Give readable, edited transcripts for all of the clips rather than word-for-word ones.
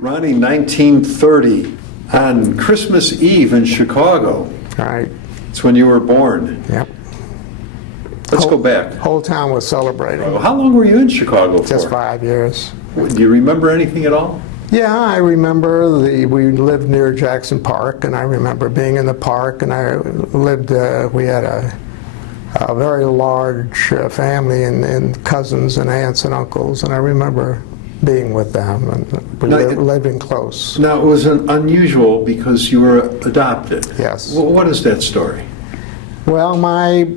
Ronnie, 1930, on Christmas Eve in Chicago. Right. It's when you were born. Yep. Let's go back. Whole town was celebrating. How long were you in Chicago for? Just 5 years. Do you remember anything at all? Yeah, I remember we lived near Jackson Park, and I remember being in the park, and I lived, we had a very large family and cousins and aunts and uncles, and I remember being with them, and we living close. Now, it was unusual because you were adopted. Yes. Well, what is that story? Well, my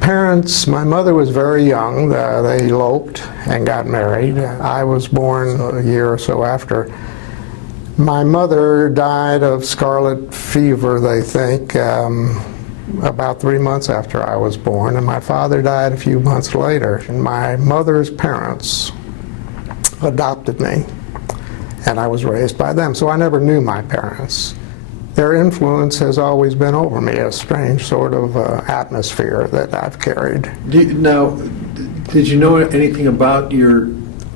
parents, my mother was very young. They eloped and got married. I was born a year or so after. My mother died of scarlet fever, they think, about 3 months after I was born, and my father died a few months later. And my mother's parents adopted me, and I was raised by them, so I never knew my parents. Their influence has always been over me, a strange sort of atmosphere that I've carried. Now, did you know anything about your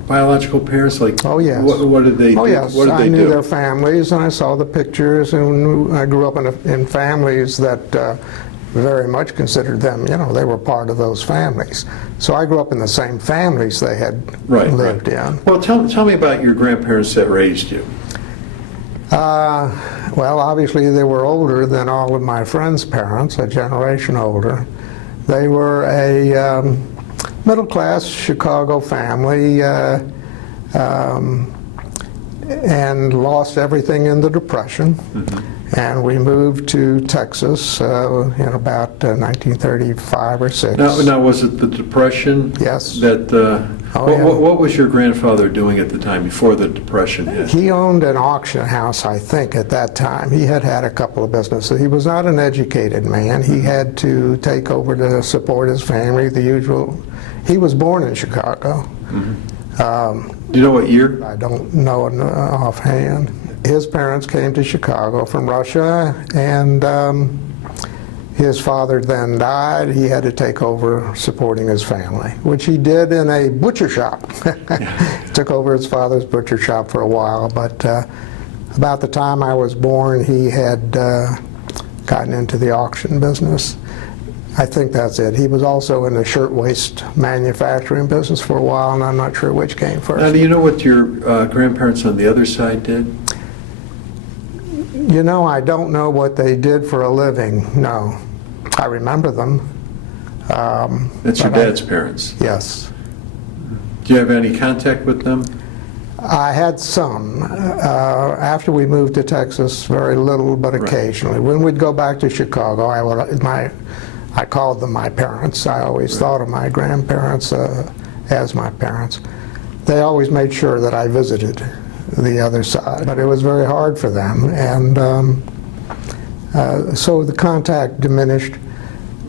biological parents? Like, oh yes. What did they do? Oh yes, what did I they knew do? their families, and I saw the pictures, and I grew up in families that very much considered them, you know, they were part of those families. So I grew up in the same families they had lived in. Well, tell me about your grandparents that raised you. Well, obviously they were older than all of my friends' parents, a generation older. They were a middle-class Chicago family and lost everything in the Depression. Mm-hmm. And we moved to Texas in about 1935 or 6. Now, was it the Depression? Yes. What was your grandfather doing at the time before the Depression hit? He owned an auction house, I think, at that time. He had a couple of businesses. He was not an educated man. He had to take over to support his family, the usual. He was born in Chicago. Mm-hmm. Do you know what year? I don't know offhand. His parents came to Chicago from Russia, and his father then died. He had to take over supporting his family, which he did in a butcher shop. He took over his father's butcher shop for a while, but about the time I was born, he had gotten into the auction business. I think that's it. He was also in the shirtwaist manufacturing business for a while, and I'm not sure which came first. Now, do you know what your grandparents on the other side did? You know, I don't know what they did for a living, no. I remember them. That's your dad's parents? Yes. Do you have any contact with them? I had some. After we moved to Texas, very little, but occasionally. When we'd go back to Chicago, I called them my parents. I always thought of my grandparents as my parents. They always made sure that I visited the other side, but it was very hard for them, and so the contact diminished.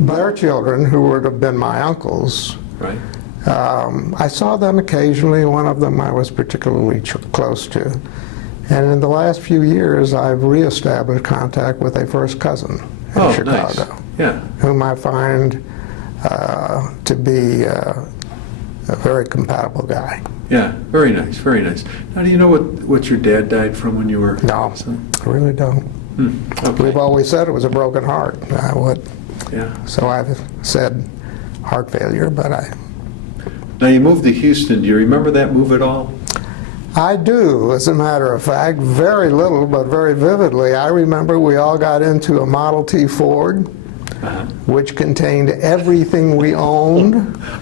Their children, who would have been my uncles, right. I saw them occasionally. One of them I was particularly close to, and in the last few years I've reestablished contact with a first cousin in Chicago, nice. Yeah. whom I find to be a very compatible guy. Yeah, very nice, very nice. Now, do you know what your dad died from when you were? No, I really don't. Okay. We've always said it was a broken heart. Yeah. So I've said heart failure, but Now, you moved to Houston. Do you remember that move at all? I do, as a matter of fact, very little, but very vividly. I remember we all got into a Model T Ford, which contained everything we owned,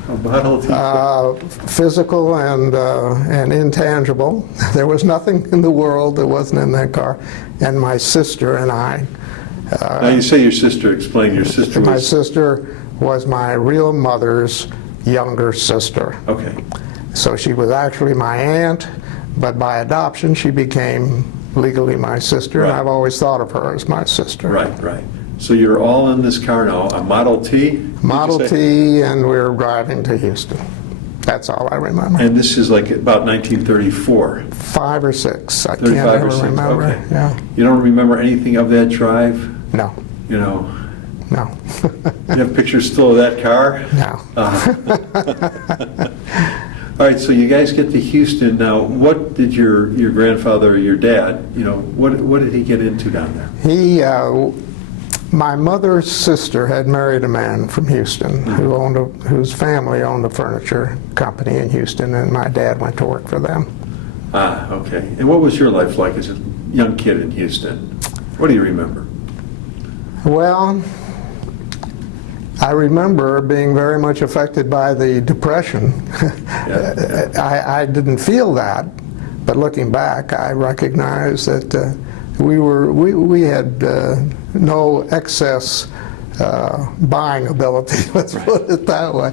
A Model T Ford. physical and intangible. There was nothing in the world that wasn't in that car. And my sister and I. Now, you say your sister. Explain. Your sister was... My sister was my real mother's younger sister. Okay. So she was actually my aunt, but by adoption she became legally my sister, Right. and I've always thought of her as my sister. Right, right. So you're all in this car now, a Model T? Model T, and we were driving to Houston. That's all I remember. And this is like about 1934? 5 or 6. I can't 35 ever or 6, remember. okay. Yeah. You don't remember anything of that drive? No. You know? No. You have pictures still of that car? No. All right, so you guys get to Houston. Now, what did your grandfather or your dad, what did he get into down there? My mother's sister had married a man from Houston whose family owned a furniture company in Houston, and my dad went to work for them. Ah, okay. And what was your life like as a young kid in Houston? What do you remember? Well, I remember being very much affected by the Depression. I didn't feel that, but looking back, I recognize that we had no excess buying ability, let's put it that way.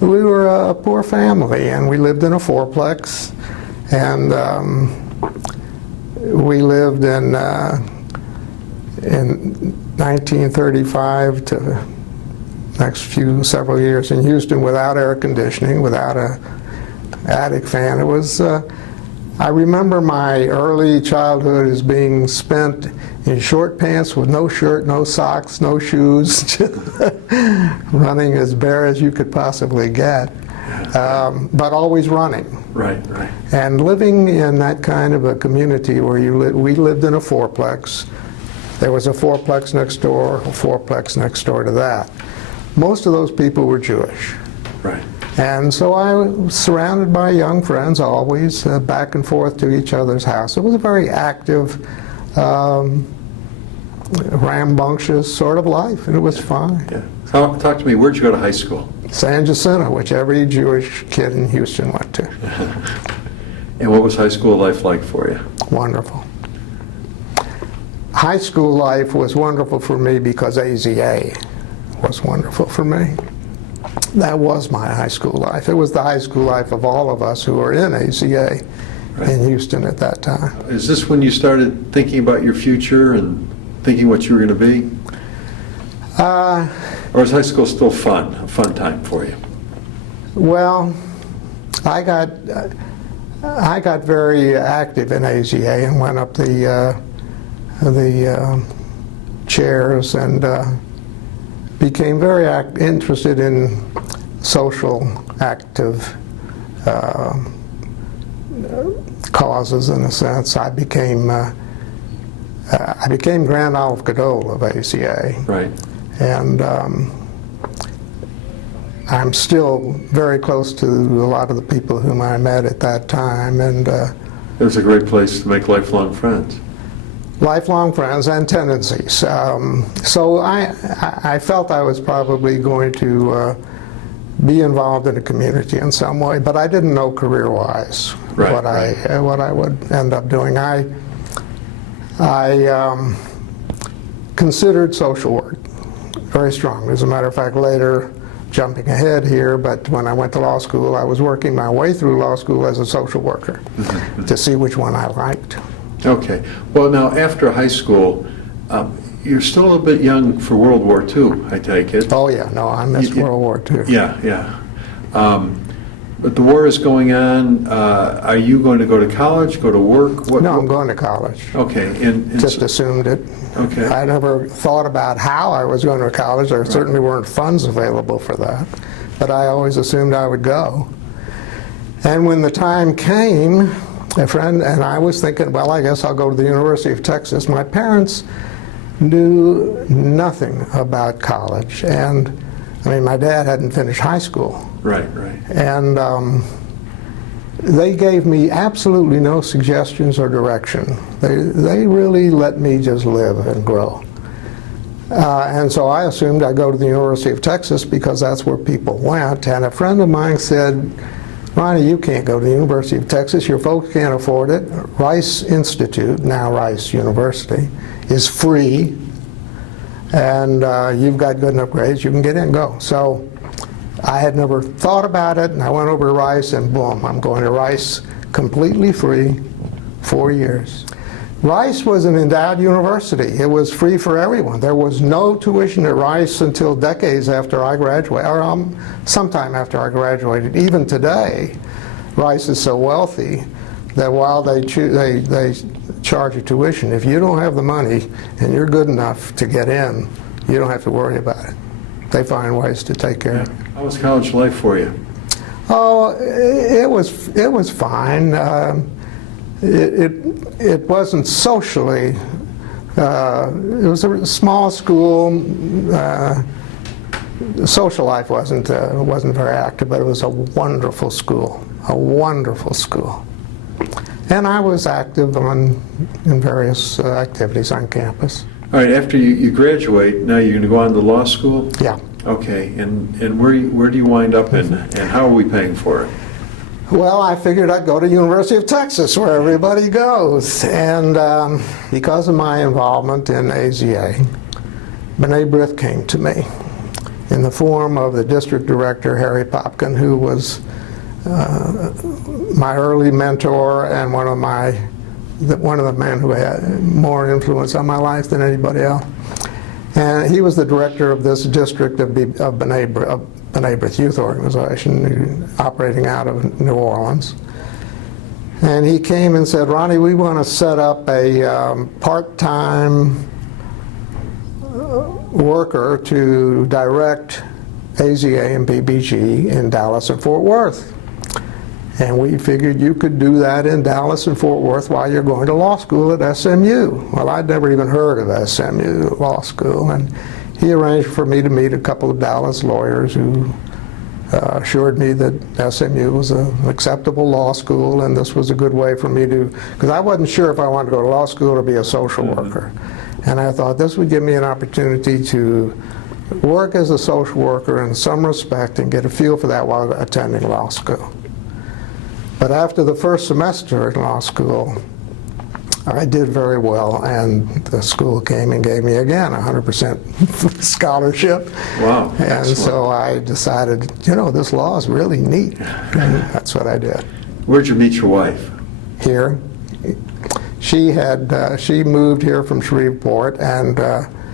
We were a poor family, and we lived in a fourplex, and we lived in 1935 to next several years in Houston without air conditioning, without a attic fan. It was, I remember my early childhood as being spent in short pants with no shirt, no socks, no shoes, running as bare as you could possibly get, but always running. Right, right. And living in that kind of a community where we lived in a fourplex. There was a fourplex next door, a fourplex next door to that. Most of those people were Jewish. Right. And so I was surrounded by young friends always, back and forth to each other's house. It was a very active, rambunctious sort of life, and it was fine. Yeah. Talk to me, where'd you go to high school? San Jacinto, which every Jewish kid in Houston went to. And what was high school life like for you? Wonderful. High school life was wonderful for me because AZA was wonderful for me. That was my high school life. It was the high school life of all of us who were in AZA in Houston at that time. Is this when you started thinking about your future and thinking what you were going to be? Or is high school still fun, a fun time for you? Well, I got very active in AZA and went up the chairs and became very interested in social active causes, in a sense. I became Grand Olive Gadol of ACA. Right. And I'm still very close to a lot of the people whom I met at that time. And it was a great place to make lifelong friends. Lifelong friends and tendencies. So I felt I was probably going to be involved in a community in some way, but I didn't know career-wise what I would end up doing. I considered social work very strongly. As a matter of fact, later, jumping ahead here, but when I went to law school, I was working my way through law school as a social worker to see which one I liked. Okay. Well, now, after high school, you're still a little bit young for World War II, I take it. Oh, yeah. No, I missed World War II. Yeah, yeah. But the war is going on. Are you going to go to college, go to work? No, I'm going to college. Okay. And just assumed it. Okay. I never thought about how I was going to college. There certainly weren't funds available for that. But I always assumed I would go. And when the time came, a friend and I was thinking, well, I guess I'll go to the University of Texas. My parents knew nothing about college. And, I mean, my dad hadn't finished high school. Right, right. And they gave me absolutely no suggestions or direction. They really let me just live and grow. And so I assumed I'd go to the University of Texas because that's where people went. And a friend of mine said, Ronnie, you can't go to the University of Texas. Your folks can't afford it. Rice Institute, now Rice University, is free. And you've got good enough grades, you can get in and go. So I had never thought about it, and I went over to Rice, and boom, I'm going to Rice completely free, 4 years. Rice was an endowed university. It was free for everyone. There was no tuition at Rice until decades after I graduated, or sometime after I graduated. Even today, Rice is so wealthy that while they charge a tuition, if you don't have the money and you're good enough to get in, you don't have to worry about it. They find ways to take care of it. How was college life for you? Oh, it was fine. It wasn't socially. It was a small school. Social life wasn't very active, but it was a wonderful school. A wonderful school. And I was active in various activities on campus. All right, after you graduate, now you're going to go on to law school? Yeah. Okay, and where do you wind up in, and how are we paying for it? Well, I figured I'd go to University of Texas, where everybody goes. And because of my involvement in AZA, B'nai Brith came to me in the form of the district director, Harry Popkin, who was my early mentor and one of the men who had more influence on my life than anybody else. And he was the director of this district of B'nai Brith Youth Organization, operating out of New Orleans. And he came and said, "Ronnie, we want to set up a part-time worker to direct AZA and BBG in Dallas and Fort Worth. And we figured you could do that in Dallas and Fort Worth while you're going to law school at SMU. Well, I'd never even heard of SMU Law School, and he arranged for me to meet a couple of Dallas lawyers who assured me that SMU was an acceptable law school, and this was a good way for me to, because I wasn't sure if I wanted to go to law school or be a social worker. And I thought this would give me an opportunity to work as a social worker in some respect and get a feel for that while attending law school. But after the first semester in law school, I did very well, and the school came and gave me again 100% scholarship. Wow. And Excellent. so I decided, this law is really neat. And that's what I did. Where'd you meet your wife? Here. She moved here from Shreveport, and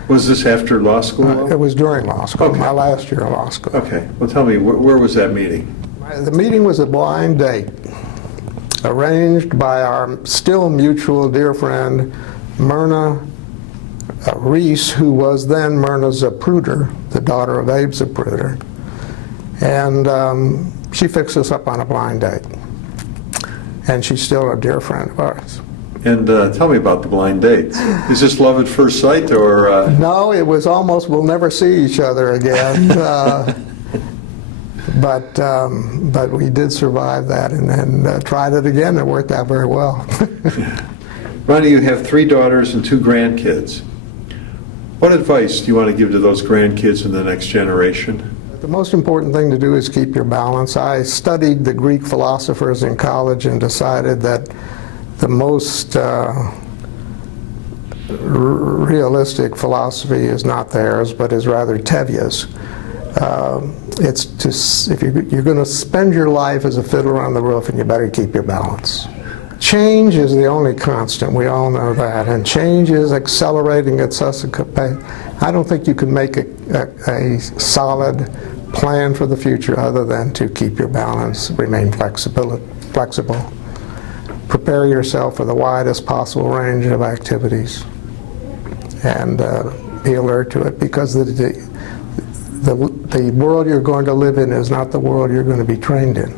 Was this after law school? it was during law school, Okay. my last year of law school. Okay. Well, tell me, where was that meeting? The meeting was a blind date, arranged by our still mutual dear friend, Myrna Weiss, who was then Myrna Zapruder, the daughter of Abe Zapruder. And she fixed us up on a blind date. And she's still a dear friend of ours. And tell me about the blind dates. Is this love at first sight, or? No, it was almost we'll never see each other again. But we did survive that and tried it again. It worked out very well. Ronnie, you have 3 daughters and 2 grandkids. What advice do you want to give to those grandkids in the next generation? The most important thing to do is keep your balance. I studied the Greek philosophers in college and decided that the most realistic philosophy is not theirs, but is rather Tevye's. It's to, if you're going to spend your life as a fiddler on the roof, and you better keep your balance. Change is the only constant. We all know that, and change is accelerating at such a pace. I don't think you can make a solid plan for the future other than to keep your balance, remain flexible, prepare yourself for the widest possible range of activities, and be alert to it, because the world you're going to live in is not the world you're going to be trained in.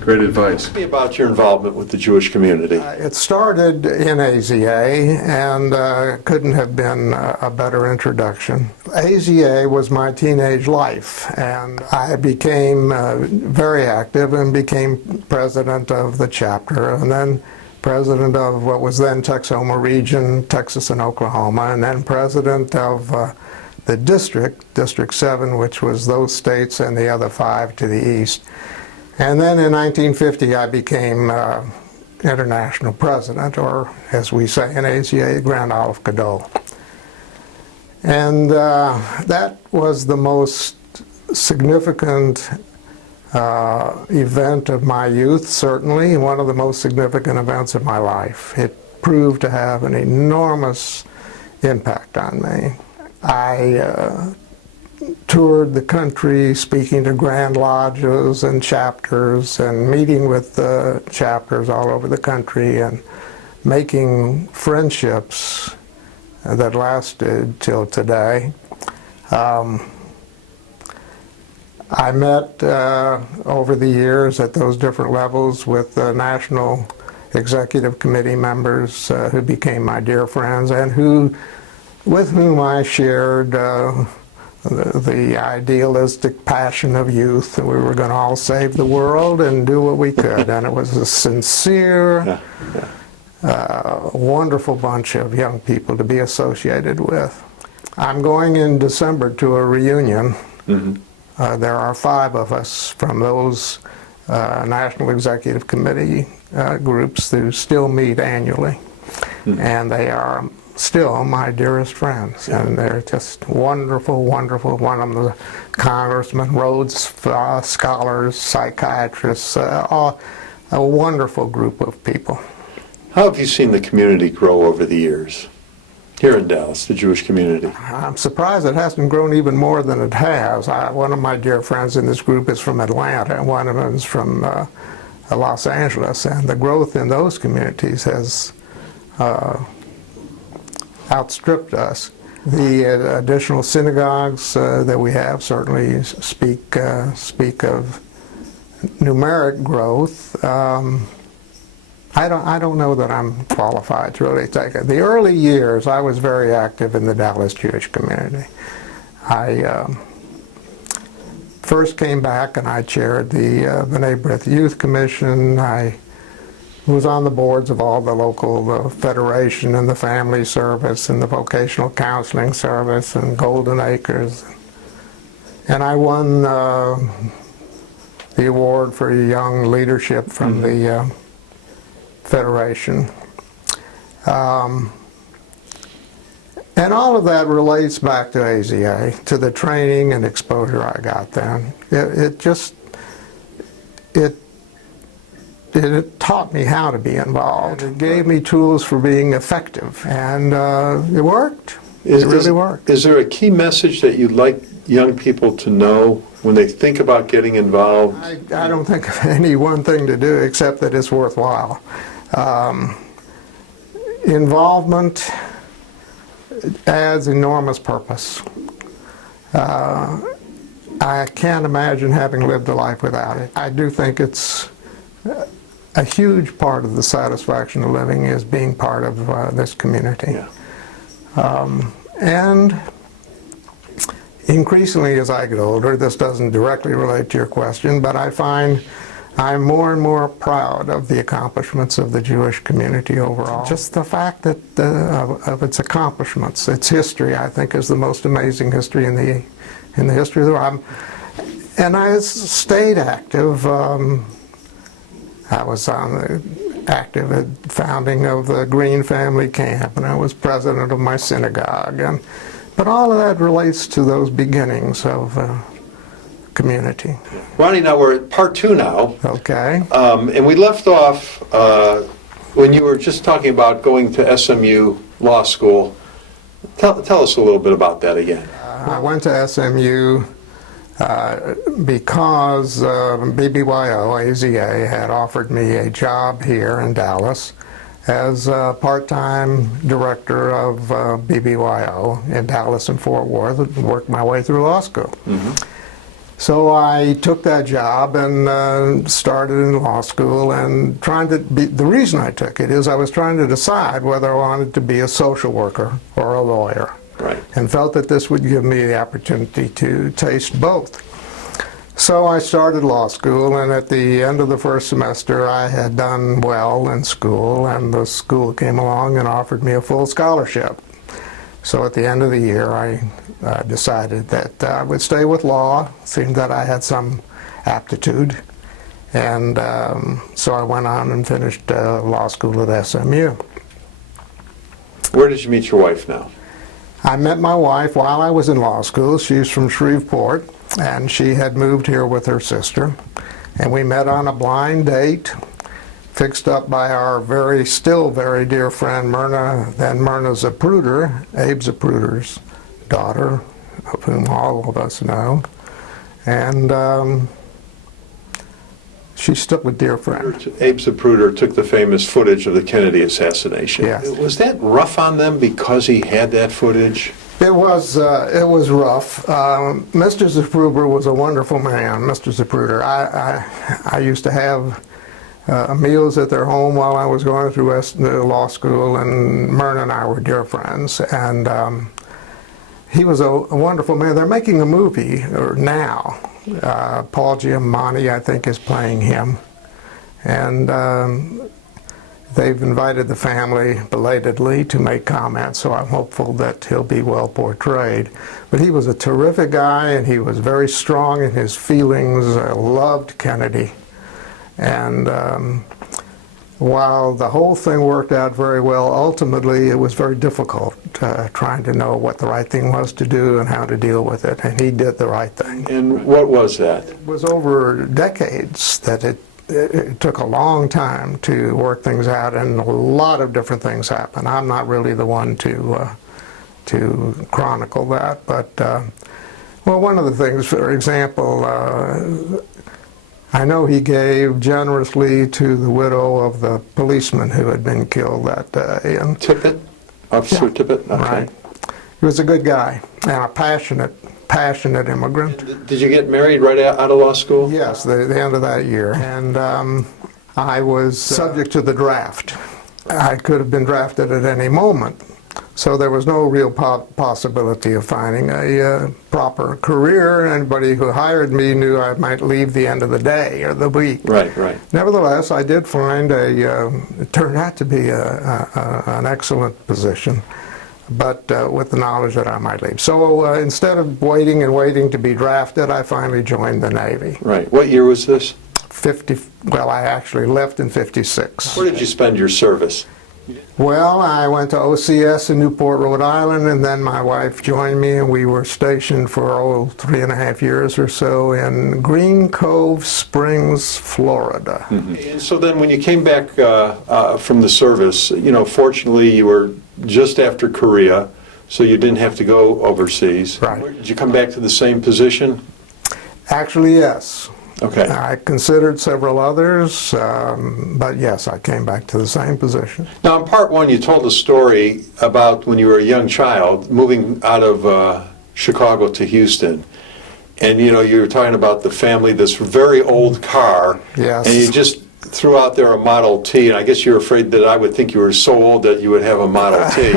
Great advice. Tell me about your involvement with the Jewish community. It started in AZA, and couldn't have been a better introduction. AZA was my teenage life, and I became very active and became president of the chapter, and then president of what was then Texoma region, Texas and Oklahoma, and then president of the District 7, which was those states and the other 5 to the east. And then in 1950, I became international president, or as we say in AZA, Grand Aleph Gadol. And that was the most significant event of my youth, certainly, one of the most significant events of my life. It proved to have an enormous impact on me. I toured the country speaking to grand lodges and chapters and meeting with chapters all over the country and making friendships that lasted till today. I met over the years at those different levels with national executive committee members who became my dear friends and with whom I shared the idealistic passion of youth, that we were going to all save the world and do what we could. And it was a sincere, wonderful bunch of young people to be associated with. I'm going in December to a reunion. There are 5 of us from those National Executive Committee groups who still meet annually. And they are still my dearest friends, and they're just wonderful, wonderful. One of them, the congressman, Rhodes scholars, psychiatrists, all a wonderful group of people. How have you seen the community grow over the years here in Dallas, the Jewish community? I'm surprised it hasn't grown even more than it has. One of my dear friends in this group is from Atlanta, and one of them is from Los Angeles, and the growth in those communities has outstripped us. The additional synagogues that we have certainly speak of numeric growth. I don't know that I'm qualified to really take it. The early years, I was very active in the Dallas Jewish community. I first came back and I chaired the B'nai Brith Youth Commission. I was on the boards of all the local federation and the family service and the vocational counseling service and Golden Acres. And I won the award for young leadership from the federation. And all of that relates back to AZA, to the training and exposure I got then. It taught me how to be involved. It gave me tools for being effective, and it worked. It really worked. Is there a key message that you'd like young people to know when they think about getting involved? I don't think of any one thing to do except that it's worthwhile. Involvement adds enormous purpose. I can't imagine having lived a life without it. I do think it's a huge part of the satisfaction of living is being part of this community. Yeah. And increasingly as I get older, this doesn't directly relate to your question, but I find I'm more and more proud of the accomplishments of the Jewish community overall. Just the fact that of its accomplishments, its history, I think, is the most amazing history in the history of the world. And I stayed active. I was active at founding of the Green Family Camp, and I was president of my synagogue. But all of that relates to those beginnings of community. Ronnie, now we're at part 2 now. Okay. And we left off when you were just talking about going to SMU Law School. Tell us a little bit about that again. I went to SMU because BBYO, AZA, had offered me a job here in Dallas as a part-time director of BBYO in Dallas and Fort Worth, and worked my way through law school. So I took that job and started in law school, and the reason I took it is I was trying to decide whether I wanted to be a social worker or a lawyer. Right. And felt that this would give me the opportunity to taste both. So I started law school, and at the end of the first semester I had done well in school, and the school came along and offered me a full scholarship. So at the end of the year I decided that I would stay with law. It seemed that I had some aptitude, and so I went on and finished law school at SMU. Where did you meet your wife now? I met my wife while I was in law school. She's from Shreveport, and she had moved here with her sister. And we met on a blind date, fixed up by our still very dear friend Myrna, then Myrna Zapruder, Abe Zapruder's daughter, of whom all of us know. And she's still a dear friend. Abe Zapruder took the famous footage of the Kennedy assassination. Yes. Was that rough on them because he had that footage? It was rough. Mr. Zapruder was a wonderful man, Mr. Zapruder. I used to have meals at their home while I was going through SMU Law School, and Myrna and I were dear friends. And he was a wonderful man. They're making a movie now. Paul Giamatti, I think, is playing him. And they've invited the family belatedly to make comments, so I'm hopeful that he'll be well portrayed. But he was a terrific guy, and he was very strong in his feelings. I loved Kennedy. And while the whole thing worked out very well, ultimately it was very difficult trying to know what the right thing was to do and how to deal with it, and he did the right thing. And what was that? It was over decades that it took a long time to work things out, and a lot of different things happened. I'm not really the one to chronicle that, but well, one of the things, for example, I know he gave generously to the widow of the policeman who had been killed that day. And Tippit? Officer Tippit? Okay. right. He was a good guy and a passionate immigrant. Did you get married right out of law school? Yes, the end of that year. And I was subject to the draft. I could have been drafted at any moment. So there was no real possibility of finding a proper career. Anybody who hired me knew I might leave the end of the day or the week. Right, right. Nevertheless, I did find it turned out to be an excellent position, but with the knowledge that I might leave. So instead of waiting to be drafted, I finally joined the Navy. Right. What year was this? Well, I actually left in '56. Where did you spend your service? Well, I went to OCS in Newport, Rhode Island, and then my wife joined me, and we were stationed for 3.5 years or so in Green Cove Springs, Florida. Mm-hmm. And so then when you came back from the service, you know, fortunately you were just after Korea, so you didn't have to go overseas. Right. Did you come back to the same position? Actually, yes. Okay. I considered several others, but yes, I came back to the same position. Now, in part one, you told a story about when you were a young child moving out of Chicago to Houston. And, you know, you were talking about the family, this very old car. Yes. And you just threw out there a Model T. And I guess you were afraid that I would think you were so old that you would have a Model T.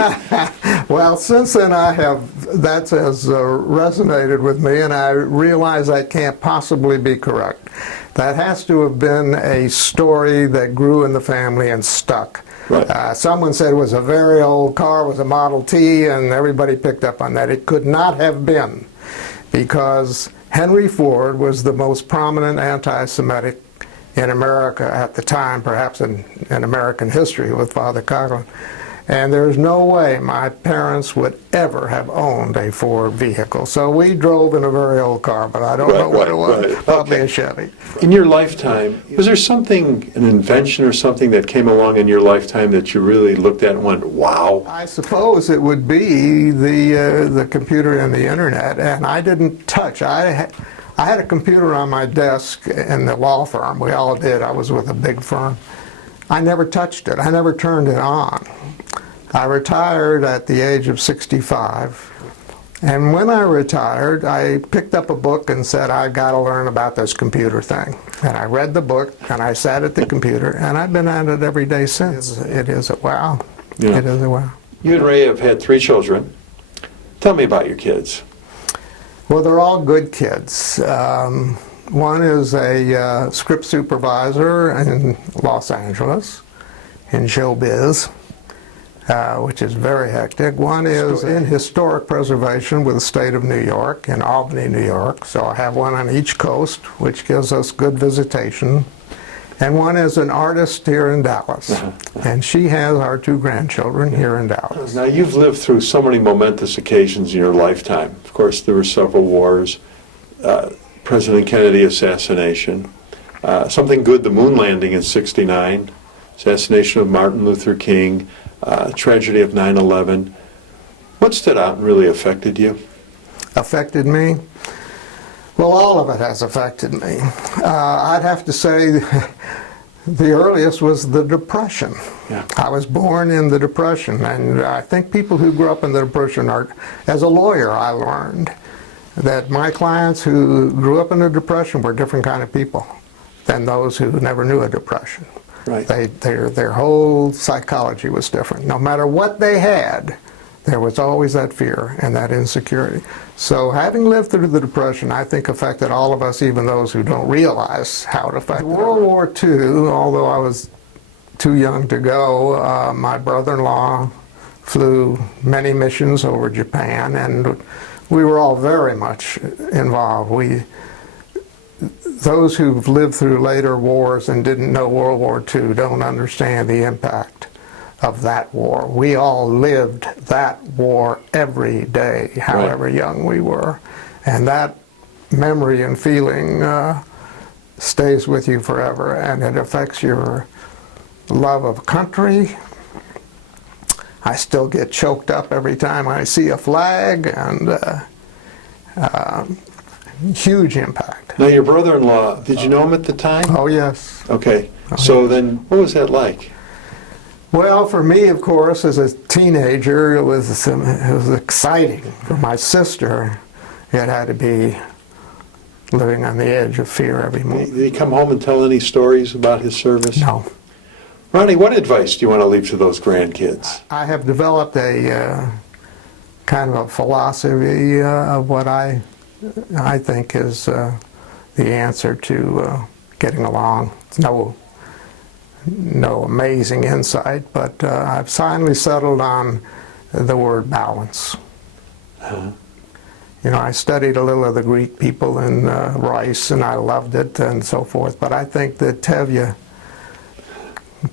Well, since then that has resonated with me, and I realize that can't possibly be correct. That has to have been a story that grew in the family and stuck. Right. Someone said it was a very old car, it was a Model T, and everybody picked up on that. It could not have been, because Henry Ford was the most prominent anti-Semitic in America at the time, perhaps in American history with Father Coughlin. And there's no way my parents would ever have owned a Ford vehicle. So we drove in a very old car, but I don't know what it was. Right. Probably Okay. a Chevy. In your lifetime, was there something, an invention or something that came along in your lifetime that you really looked at and went, wow? I suppose it would be the computer and the internet, and I didn't touch. I had a computer on my desk in the law firm. We all did. I was with a big firm. I never touched it. I never turned it on. I retired at the age of 65, and when I retired, I picked up a book and said, I've got to learn about this computer thing. And I read the book, and I sat at the computer, and I've been at it every day since. It is a wow. Yeah. It is a wow. You and Ray have had 3 children. Tell me about your kids. Well, they're all good kids. One is a script supervisor in Los Angeles, in showbiz, which is very hectic. One is in historic preservation with the state of New York, in Albany, New York. So I have one on each coast, which gives us good visitation. And one is an artist here in Dallas. And she has our 2 grandchildren here in Dallas. Now, you've lived through so many momentous occasions in your lifetime. Of course, there were several wars, President Kennedy assassination, something good, the moon landing in '69, assassination of Martin Luther King, tragedy of 9/11. What stood out and really affected you? Affected me? Well, all of it has affected me. I'd have to say The earliest was the Depression. Yeah. I was born in the Depression, and I think people who grew up in the Depression are, as a lawyer, I learned that my clients who grew up in the Depression were different kind of people than those who never knew a Depression. Right. Their whole psychology was different. No matter what they had, there was always that fear and that insecurity. So having lived through the Depression, I think affected all of us, even those who don't realize how it affected. World War II, although I was too young to go, my brother-in-law flew many missions over Japan, and we were all very much involved. Those who've lived through later wars and didn't know World War II don't understand the impact of that war. We all lived that war every day, however young we were. And that memory and feeling stays with you forever, and it affects your love of country. I still get choked up every time I see a flag, and huge impact. Now, your brother-in-law, did you know him at the time? Oh, yes. Okay. So then, what was that like? Well, for me, of course, as a teenager, it was exciting. For my sister, it had to be living on the edge of fear every moment. Did he come home and tell any stories about his service? No. Ronnie, what advice do you want to leave to those grandkids? I have developed a kind of a philosophy of what I think is the answer to getting along. It's no amazing insight, but I've finally settled on the word balance. You know, I studied a little of the Greek people in Weiss, and I loved it and so forth, but I think that Tevye,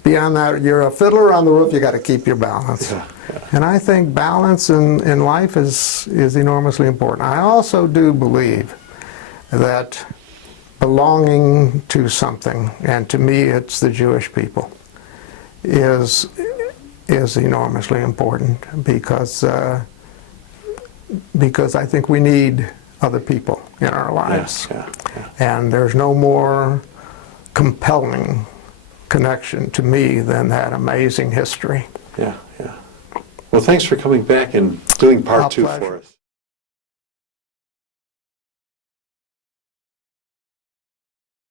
beyond that, you're a fiddler on the roof, you got to keep your balance. Yeah. And I think balance in life is enormously important. I also do believe that belonging to something, and to me it's the Jewish people, is enormously important, because I think we need other people in our lives. Yeah. And there's no more compelling connection to me than that amazing history. Yeah. Well, thanks for coming back and doing part two Our pleasure. for us.